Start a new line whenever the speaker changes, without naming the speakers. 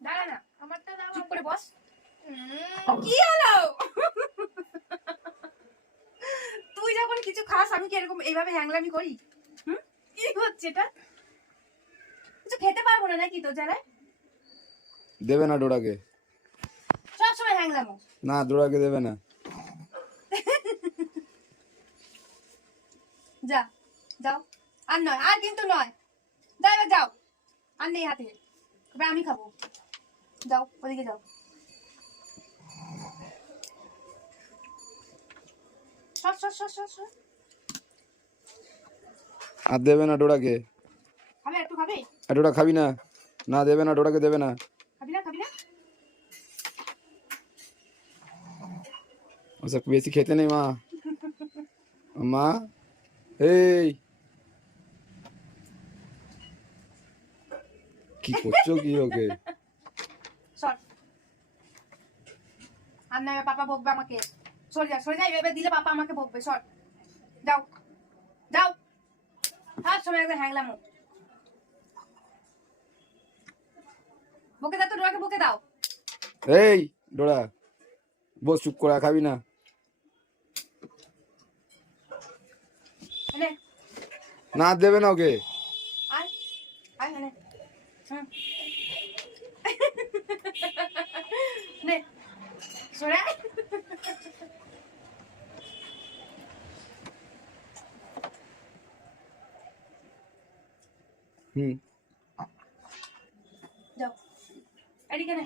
দাঁড়া না
আমারটা দাও
চুপ করে বস। কি হলো? তুই যখন কিছু খাস আমি কি এরকম এইভাবে হ্যাংলামি করি? হুম? কি হচ্ছে এটা? কিছু খেতে পারব না নাকি তো যারা
দেবে না ডোরাকে।
সব সময় হ্যাংলামো।
না ডোরাকে দেবে না।
যা যাও। আর নয় আর কিন্তু নয়। এবার যাও। আর নেই হাতে। এবার আমি খাব। যাও ওদিকে যাও।
আর দেবে না
খাবে একটু খাবে?
না? না দেবে না ডোরাকে দেবে না। ওসব বেশি খেতে নেই মা। মা এই। কি করছ কি ওকে
সর আর না পাপা বকবে আমাকে সরে যা সরে যা দিলে পাপা আমাকে বকবে সর যাও যাও সময় হ্যাংলামো বকে দাও তো ডোরাকে বকে দাও
এই ডোরা বস চুপ করে খাবি না না দেবে না ওকে
আয় আয় এনে হুম নে সরে আয়।
হুম
যাও এদিকে নে